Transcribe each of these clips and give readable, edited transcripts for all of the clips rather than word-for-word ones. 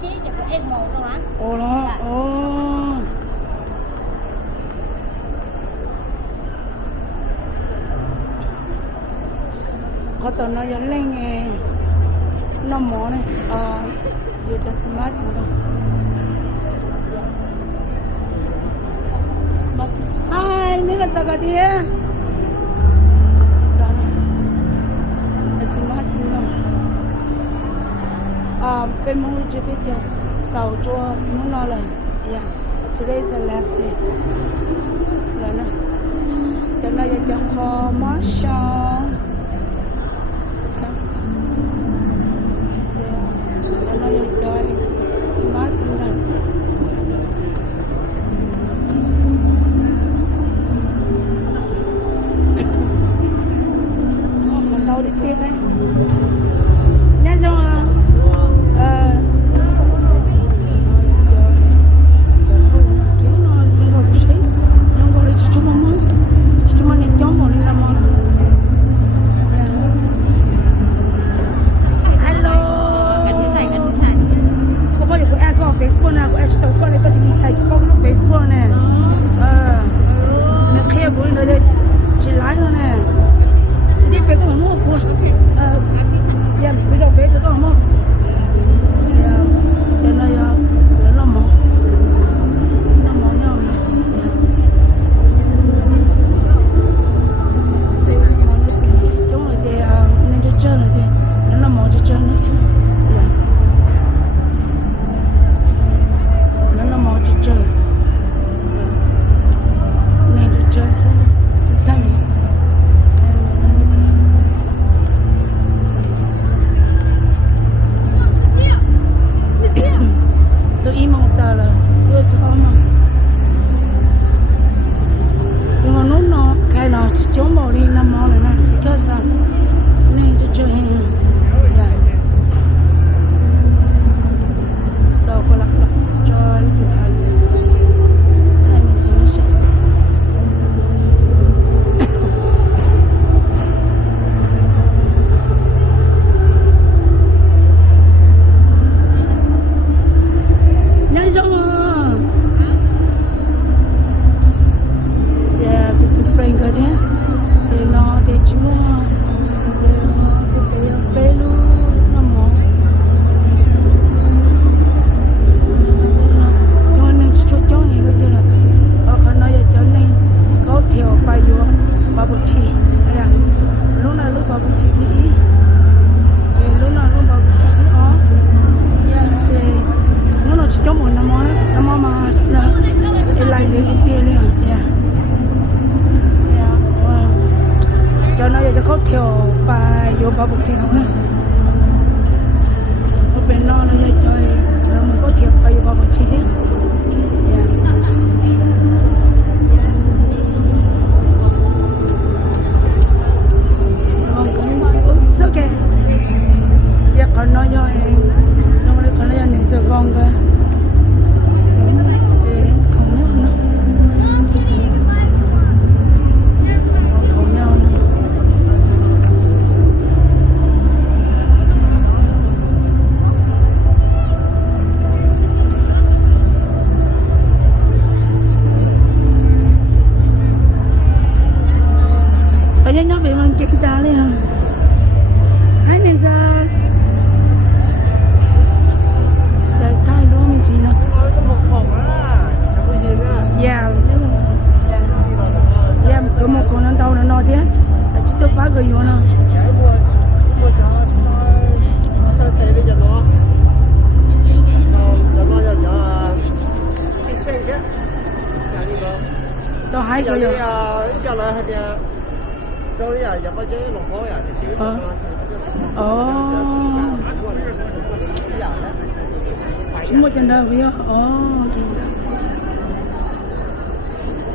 xí giờ có em một đâu hả? Ồ nó, ồ. Có tao nói dẫn lên nghe nó mỏ này, vô cho smart gì đâu. Hi, 내가 저거 뒤에. Bên mong chưa biết cho sau cho muốn nói là yeah today is the last day là nó cho nó giờ cho kho món xong cho nó giờ cho xin mát xin đâu còn đâu đi tiếp đấy nhá cho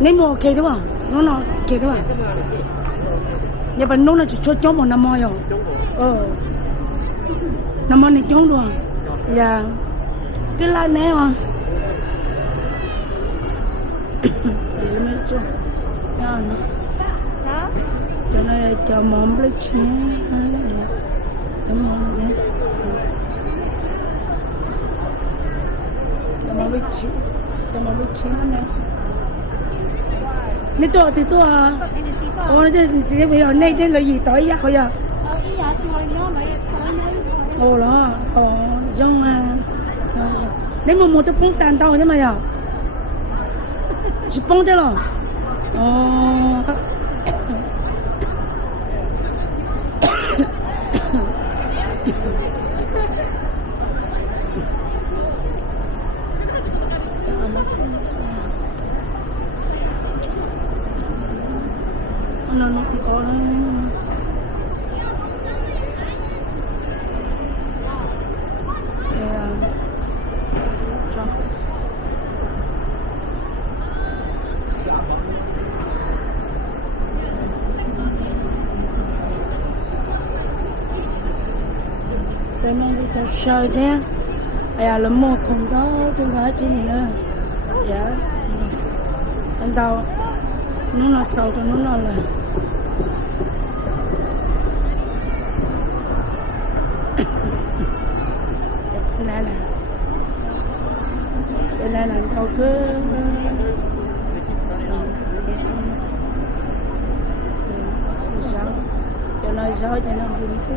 nên mua kia đúng không? Nó kia đúng không? Nhà bạn nó chỉ cho một năm mồi rồi. Năm mồi này trống luôn. Dạ. Cái lá này mà. Đó. Cho nên cho mồm lấy chín. Đúng không? luchi này nè tôi thì tôi à ôi cái bây giờ này cái là gì tới giác bây giờ ồ đó giống nếu mà mua tôi cũng tàn tao thế mà giờ chỉ bông thế rồi nó thì có cái này thì thật sôi thế là một không có trong đó chứ gì nữa dạ anh tao nó sâu cho nó là bên này là tao cứ cho nó gió cho nó vui cứ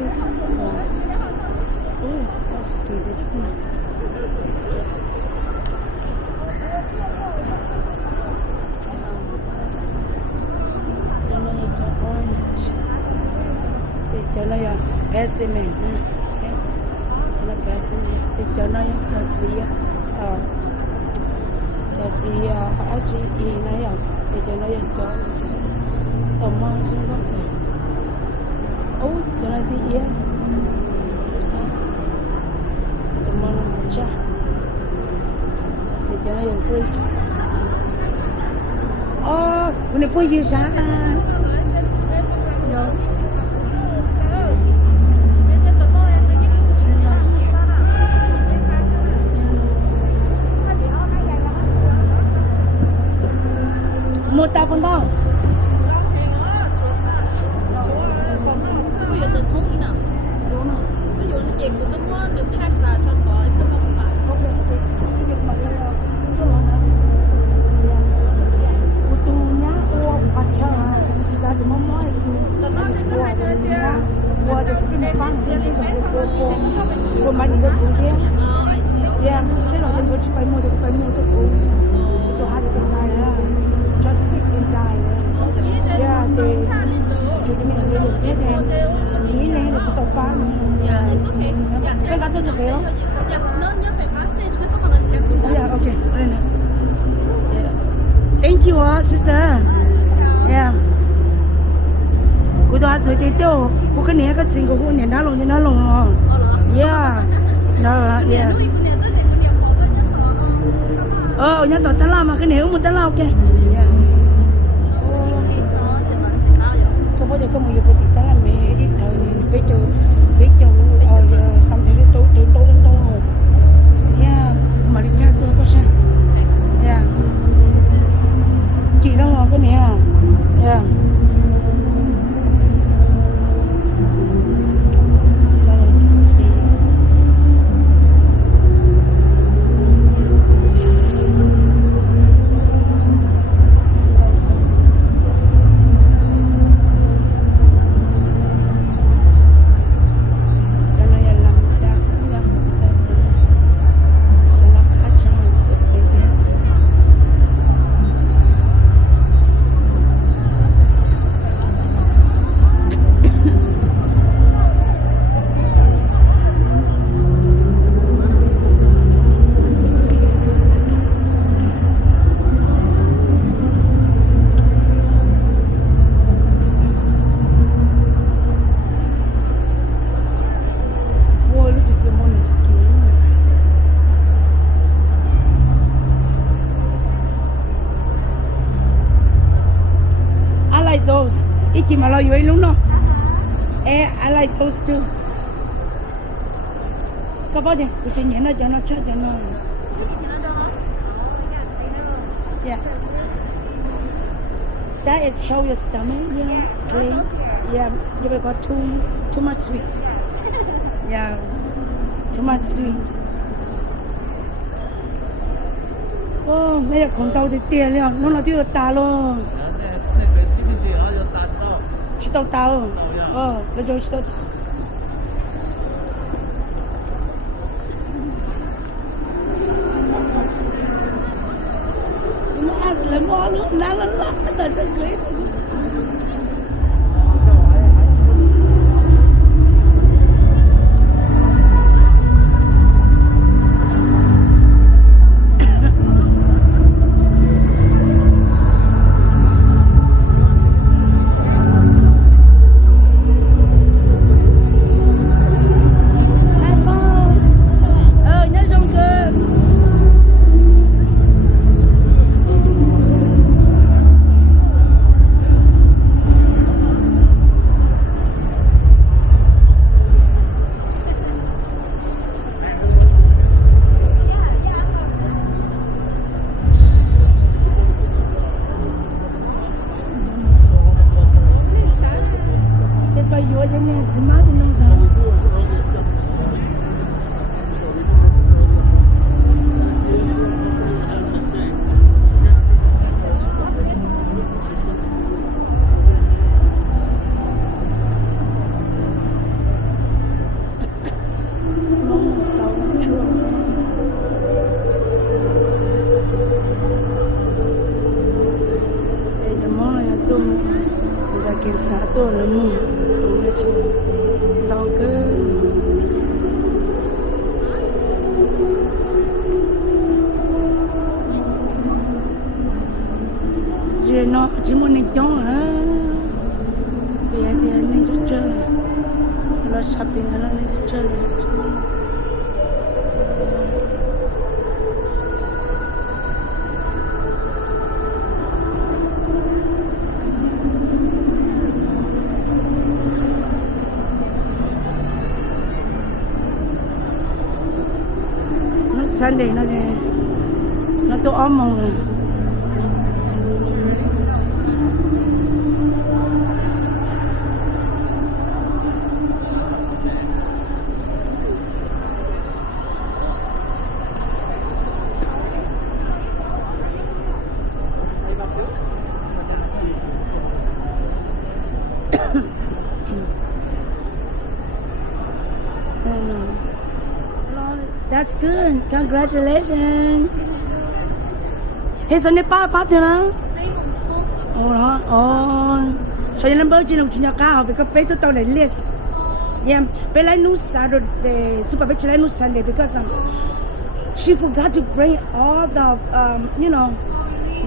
that's good. Cho nó pessime, nó pessime, cho nó cho gì ở chị này cho nó cho tầm mong chúng con cho nó đi yên tầm mong cha cho nó dùng brief cái này bây giờ sao một tao con bao bây giờ tình huống như nào ví dụ như chuyện của tôi muốn được tham gia trong gói của các bạn tu nhá uo bắt cha ra thì mong nói tu uo thì cái này phăng thì cái của mình cái của kia yeah thế là mình phải mua cho hai cái này là just sit and die yeah thì chúng mình là người biết em nghĩ này là tàu ba cái đó cho về đó yeah okay thank you sister yeah cô đó rồi thì tôi cô cái này cái chuyện của cô này nó luôn yeah nó yeah nhớ tao tao làm mà cái này không muốn tao làm ok yeah không bao giờ có một việc gì tao làm mẹ ít thời này biết cho xong thì tôi yeah mà đi cha xuống có sao yeah chị đâu rồi cái này à yeah those. Iki malo yo iluno. I like those too. Các bạn đi, cái chuyện nó cho nó chắc cho nó. Yeah. That is help your stomach, you know, clean. Yeah, you got too much sweet. Yeah, too much sweet. ô bây giờ còn tàu thì tiền liền nó là tiêu tà luôn chỉ tàu bây giờ chỉ tàu nó ăn làm mò luôn lá ta chơi clip satu lemu donc je nó chỉ muốn đi chọn hả bây giờ thì anh đi chơi nó shopping nó đi chơi Sunday nó tôi ốm mông rồi That's good. Congratulations. Hey, so Nepal bắt rồi đó. Ồ đó. Ồ. So những number chỉ đồng chí nhà cao vì có pay tôi tao này list. Yeah. Pay like no Saturday. Super pay like no Sunday because she forgot to bring all the you know.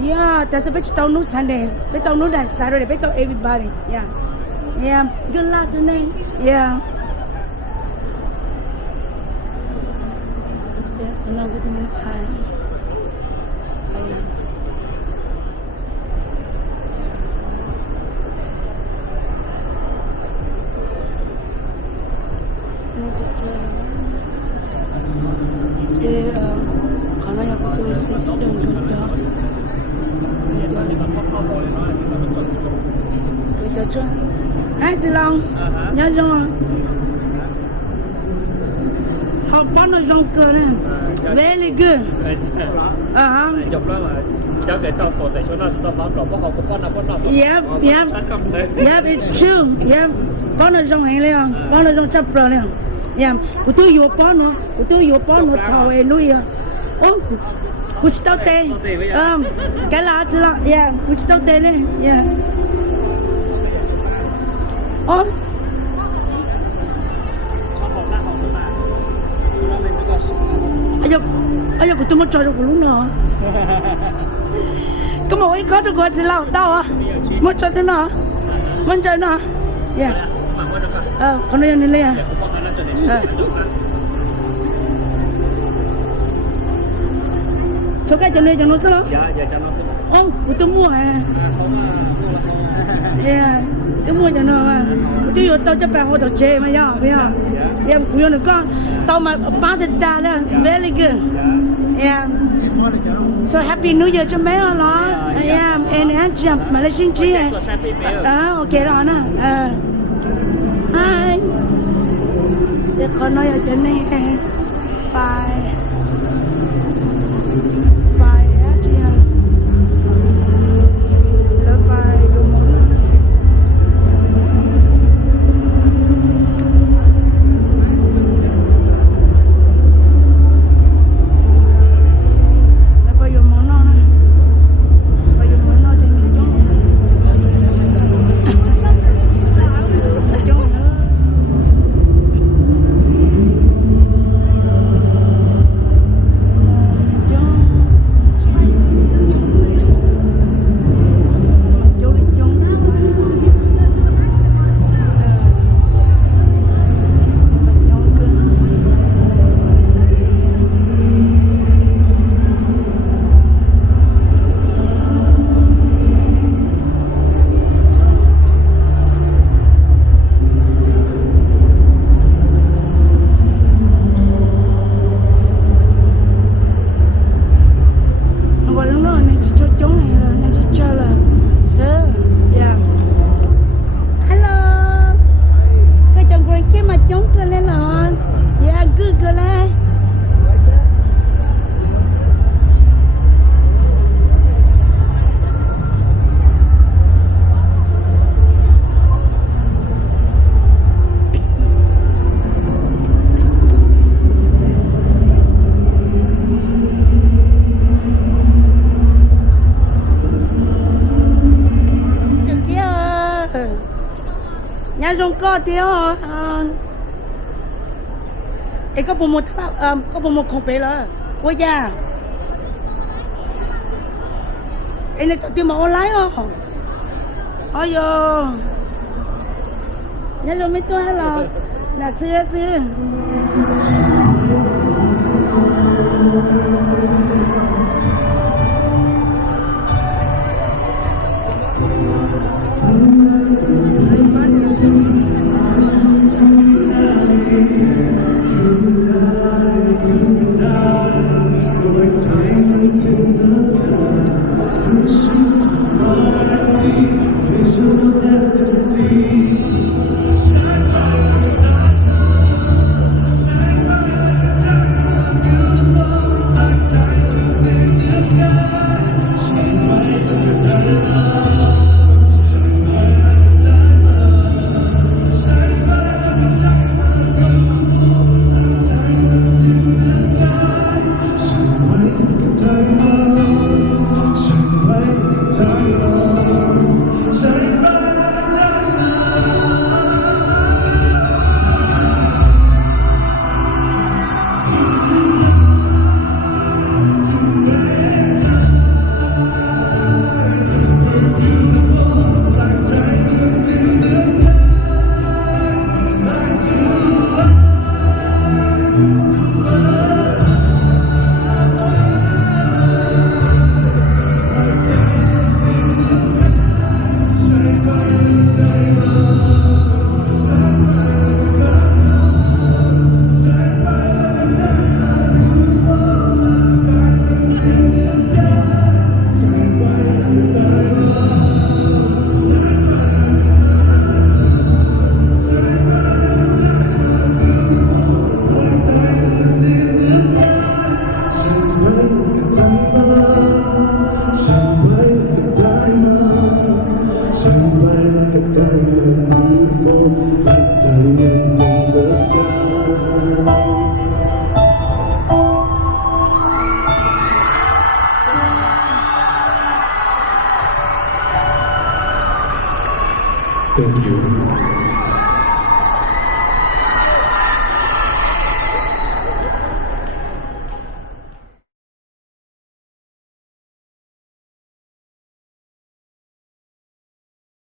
Yeah, that's a pay tao no Sunday. Pay tao no that Saturday. Pay tao everybody. Yeah. Yeah. Good luck tonight. Yeah. nó có tiếng Thái thế khả năng của tôi system của tôi tôi cho ai chỉ lòng nhớ không học bán ở trong cửa này very good chụp đó là cháu để tao phổ tại chỗ nào tao báo đọc học của con nào yep it's true yep bán ở trong này liền bán ở trong chấp rồi liền yep của tôi vô bán nữa thầu ấy nuôi ô của tao tê cái lá chứ là yeah của tao tê này yeah ô Ayo, của tôi muốn chơi được của lúc nữa. Có một ít có tôi gọi gì lâu đâu à? Muốn chơi thế nào? Muốn chơi nào? Yeah. Con đây lên à? Số cái cho nó sao? Dạ, cho nó sao? Ô, của tôi mua à? Yeah, tôi mua cho nó à? Tôi yêu tao cho bạn họ tao chơi mà nhau, biết không? Yeah, của nó con tao mà bán thịt đà đó, very good. Yeah. So happy New Year cho mấy họ đó. Yeah, and jump Malaysian chi. Ok rồi nè. Hi. Để con nói ở trên này. Bye. Bye. trong có tiếng ấy có một có một không bé là ôi da ấy này tiếng mà online không ôi yo nhớ rồi mấy tôi là xưa Thank you.